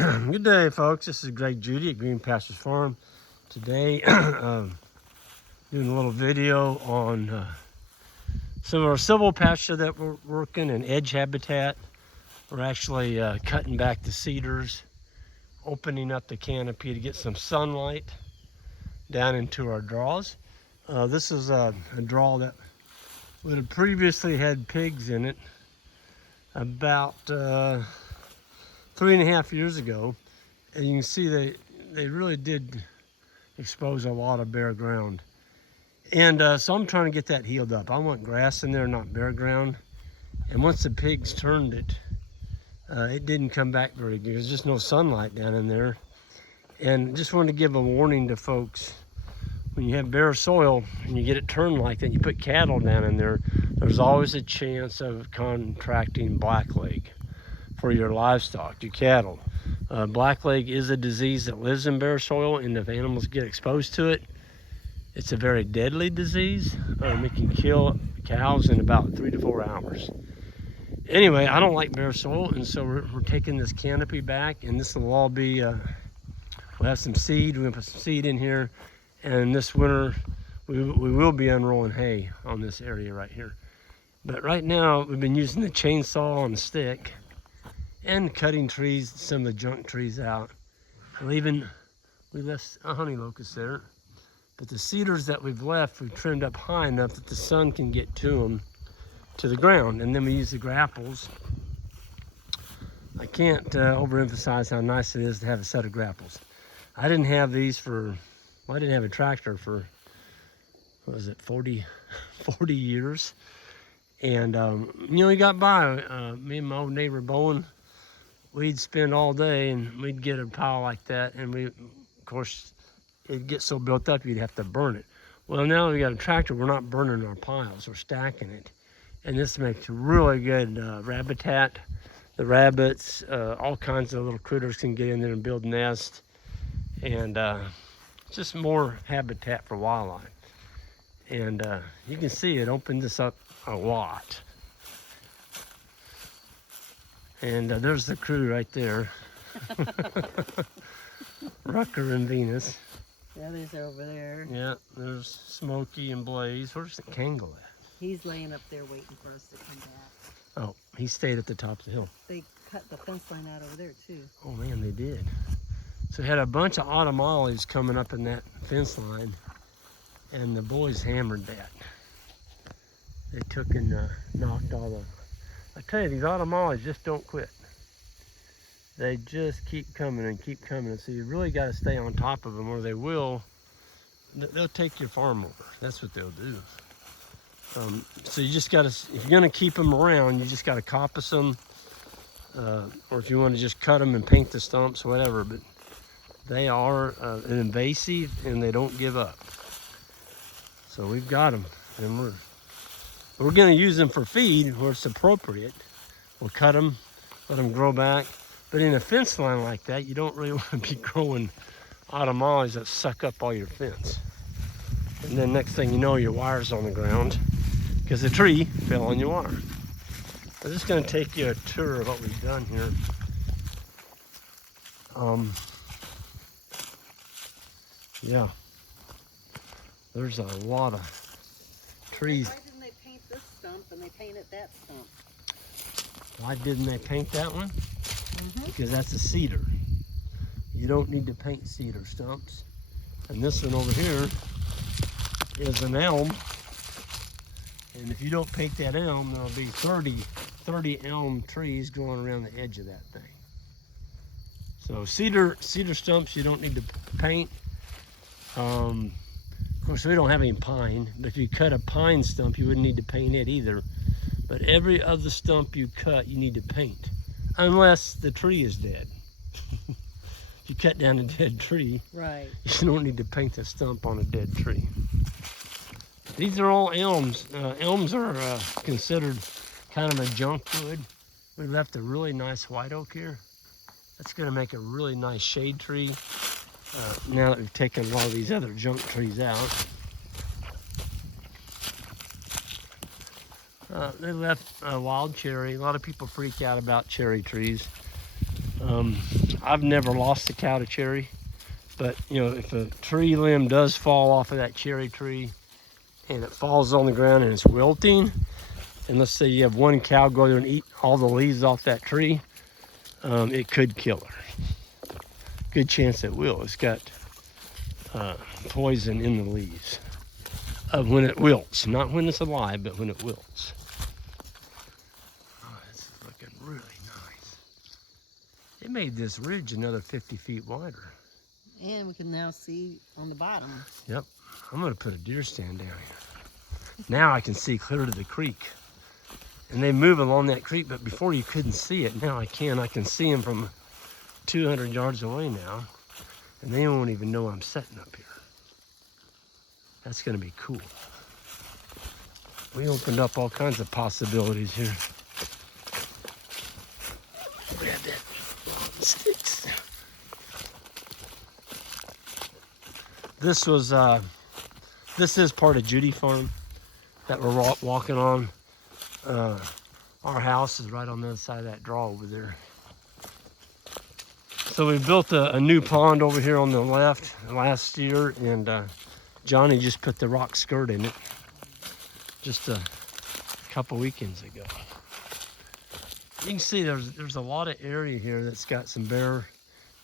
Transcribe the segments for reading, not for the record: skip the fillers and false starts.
Good day, folks. This is Greg Judy at Green Pastures Farm. Today, doing a little video on some of our silvopasture that we're working in edge habitat. We're actually cutting back the cedars, opening up the canopy to get some sunlight down into our draws. This is a draw that would have previously had pigs in it about 3.5 years ago, and you can see they really did expose a lot of bare ground. And so I'm trying to get that healed up. I want grass in there, not bare ground. And once the pigs turned it, it didn't come back very good. There's just no sunlight down in there. And just wanted to give a warning to folks. When you have bare soil and you get it turned like that, you put cattle down in there, there's always a chance of contracting blackleg for your livestock, your cattle. Blackleg is a disease that lives in bare soil, and if animals get exposed to it, it's a very deadly disease. It can kill cows in about 3 to 4 hours. Anyway, I don't like bare soil, and so we're taking this canopy back, and this will all be, we'll have some seed. We're gonna put some seed in here, and this winter we will be unrolling hay on this area right here. But right now, we've been using the chainsaw on the stick and cutting trees, some of the junk trees out. We left a honey locust there, but the cedars that we've left, we've trimmed up high enough that the sun can get to them, to the ground. And then we use the grapples. I can't overemphasize how nice it is to have a set of grapples. I didn't have these I didn't have a tractor for, what was it, 40 years. And, we got by, me and my old neighbor Bowen, we'd spend all day and we'd get a pile like that, and of course, it'd get so built up you'd have to burn it. Well, now we got a tractor, we're not burning our piles, we're stacking it. And this makes really good habitat. The rabbits, all kinds of little critters can get in there and build nests. And just more habitat for wildlife. And you can see it opened this up a lot. And there's the crew right there. Rucker and Venus. The others are over there. Yeah, there's Smokey and Blaze. Where's the Kangle at? He's laying up there waiting for us to come back. Oh, he stayed at the top of the hill. They cut the fence line out over there too. Oh man, they did. So we had a bunch of autumn olives coming up in that fence line, and the boys hammered that. They took and knocked all the... I tell you, these autumn olives just don't quit. They just keep coming and keep coming. So you really got to stay on top of them, or they'll take your farm over. That's what they'll do. So you just got to, if you're going to keep them around, you just got to coppice them, or if you want to just cut them and paint the stumps, whatever. But they are an invasive, and they don't give up. So we've got them, and we're going to use them for feed where it's appropriate. We'll cut them, let them grow back. But in a fence line like that, you don't really want to be growing autumn olives that suck up all your fence. And then next thing you know, your wire's on the ground because the tree fell on your wire. I'm just going to take you a tour of what we've done here. Yeah, there's a lot of trees. Why didn't they paint this stump and they painted that stump? Why didn't they paint that one? Because that's a cedar. You don't need to paint cedar stumps. And this one over here is an elm. And if you don't paint that elm, there'll be 30 elm trees growing around the edge of that thing. So cedar stumps you don't need to paint. Of course, we don't have any pine, but if you cut a pine stump, you wouldn't need to paint it either. But every other stump you cut, you need to paint, unless the tree is dead. If you cut down a dead tree, right, you don't need to paint the stump on a dead tree. These are all elms. Elms are considered kind of a junk wood. We left a really nice white oak here. That's going to make a really nice shade tree. Now that we've taken a lot of these other junk trees out. They left wild cherry. A lot of people freak out about cherry trees. I've never lost a cow to cherry, but you know, if a tree limb does fall off of that cherry tree and it falls on the ground and it's wilting, and let's say you have one cow go there and eat all the leaves off that tree, it could kill her. Good chance it will. It's got poison in the leaves when it wilts, not when it's alive, but when it wilts. Oh, this is looking really nice. It made this ridge another 50 feet wider. And we can now see on the bottom. Yep, I'm gonna put a deer stand down here. Now I can see clear to the creek. And they move along that creek, but before you couldn't see it. Now I can see them from 200 yards away now. And they won't even know I'm setting up here. That's gonna be cool. We opened up all kinds of possibilities here. Grab that sticks. This is part of Judy Farm that we're walking on. Our house is right on the other side of that draw over there. So we built a new pond over here on the left last year, and Johnny just put the rock skirt in it just a couple weekends ago. You can see there's a lot of area here that's got some bare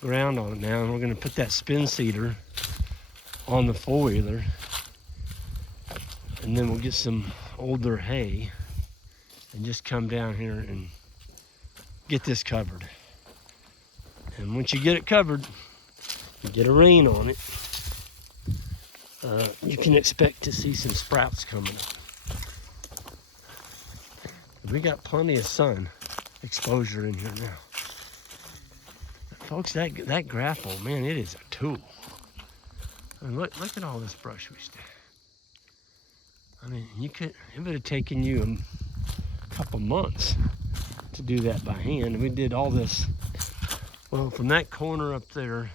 ground on it now, and we're going to put that spin seeder on the four-wheeler, and then we'll get some older hay and just come down here and get this covered. And once you get it covered, you get a rain on it, you can expect to see some sprouts coming up. We got plenty of sun exposure in here now. Folks, that grapple, man, it is a tool. I mean, look at all this brush we stacked. I mean, it would have taken you a couple months to do that by hand. And we did all this, well, from that corner up there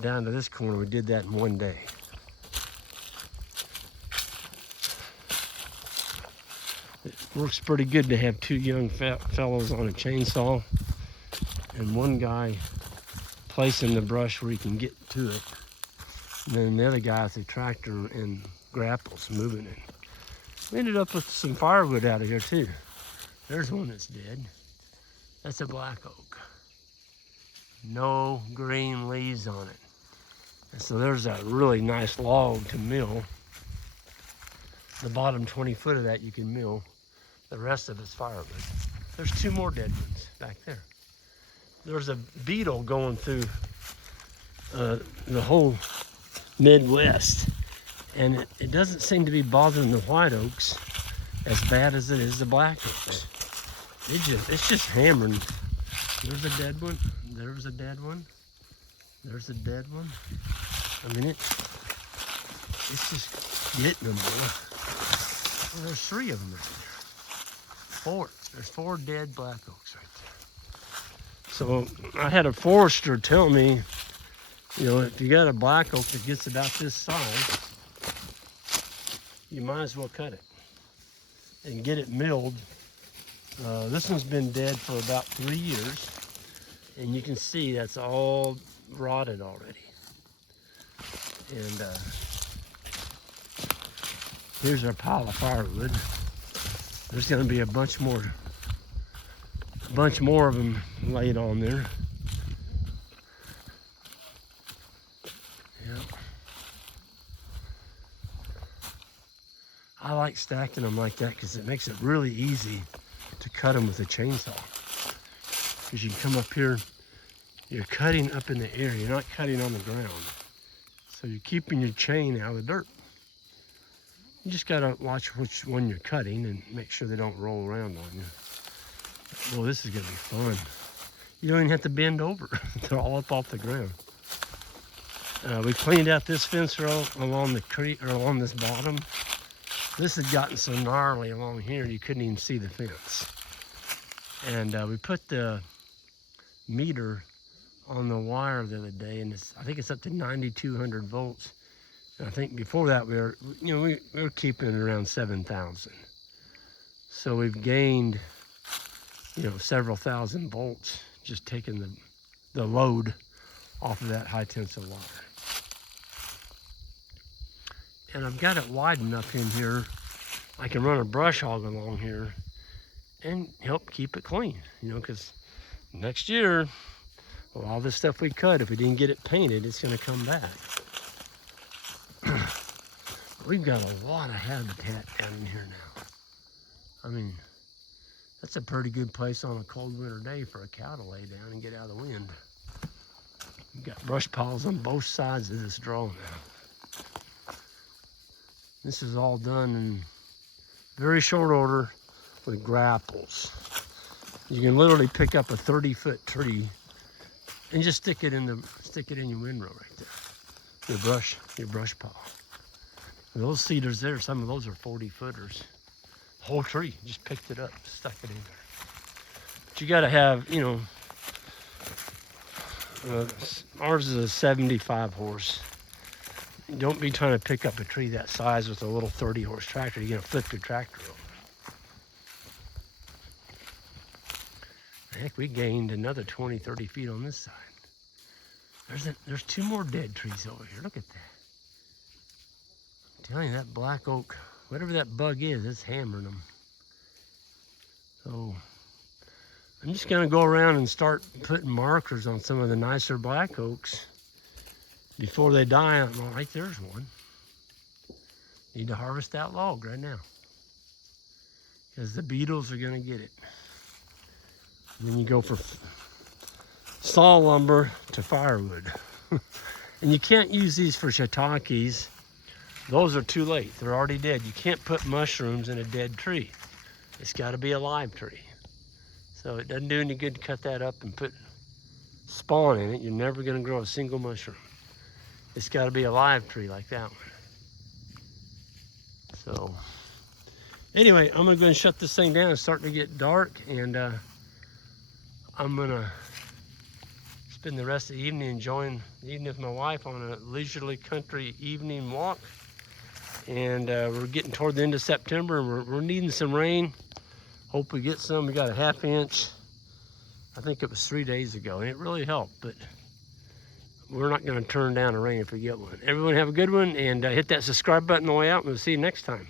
down to this corner, we did that in one day. It works pretty good to have two young fellows on a chainsaw and one guy placing the brush where he can get to it, and then the other guy with the tractor and grapples moving it. We ended up with some firewood out of here too. There's one that's dead. That's a black oak. No green leaves on it. And so there's a really nice log to mill. The bottom 20 foot of that you can mill. The rest of it's firewood. There's two more dead ones back there. There's a beetle going through the whole Midwest, and it doesn't seem to be bothering the white oaks as bad as it is the black oaks. It's just hammering. There's a dead one. There's a dead one. There's a dead one. I mean, it's just getting them, boy. Well, there's three of them right there. Four. There's four dead black oaks right there. So I had a forester tell me, you know, if you got a black oak that gets about this size, you might as well cut it and get it milled. This one's been dead for about 3 years, and you can see that's all rotted already. And here's our pile of firewood. There's going to be a bunch more of them laid on there. Yeah. I like stacking them like that because it makes it really easy to cut them with a chainsaw. Because you can come up here, you're cutting up in the air, you're not cutting on the ground. So you're keeping your chain out of the dirt. You just gotta watch which one you're cutting and make sure they don't roll around on you. Well, this is gonna be fun. You don't even have to bend over. They're all up off the ground. We cleaned out this fence row along the creek, or along this bottom. This had gotten so gnarly along here, you couldn't even see the fence. And we put the meter on the wire the other day, and I think it's up to 9,200 volts. And I think before that we were keeping it around 7,000. So we've gained, several thousand volts just taking the load off of that high tensile wire. And I've got it wide enough in here, I can run a brush hog along here and help keep it clean, you know, because next year, well, all this stuff we cut, if we didn't get it painted, it's gonna come back. We've got a lot of habitat down in here now. I mean, that's a pretty good place on a cold winter day for a cow to lay down and get out of the wind. We've got brush piles on both sides of this draw now. This is all done in very short order with grapples. You can literally pick up a 30-foot tree and just stick it in your windrow right there. Your brush pile. And those cedars there, some of those are 40-footers. The whole tree, just picked it up, stuck it in there. But you gotta have, you know, ours is a 75 horse. Don't be trying to pick up a tree that size with a little 30-horse tractor. You're gonna flip your tractor over. Heck, we gained another 20, 30 feet on this side. There's 2 more dead trees over here. Look at that. I'm telling you, that black oak, whatever that bug is, it's hammering them. So I'm just gonna go around and start putting markers on some of the nicer black oaks before they die. Well, right there's one. Need to harvest that log right now, because the beetles are gonna get it. And then you go for saw lumber to firewood. And you can't use these for shiitakes. Those are too late, they're already dead. You can't put mushrooms in a dead tree. It's gotta be a live tree. So it doesn't do any good to cut that up and put spawn in it. You're never gonna grow a single mushroom. It's gotta be a live tree like that one. So anyway, I'm gonna go and shut this thing down. It's starting to get dark, and I'm gonna spend the rest of the evening enjoying the evening with my wife on a leisurely country evening walk. And we're getting toward the end of September, and we're needing some rain. Hope we get some. We got a 1/2 inch. I think it was 3 days ago, and it really helped, but we're not gonna turn down the rain if we get one. Everyone have a good one, and hit that subscribe button on the way out, and we'll see you next time.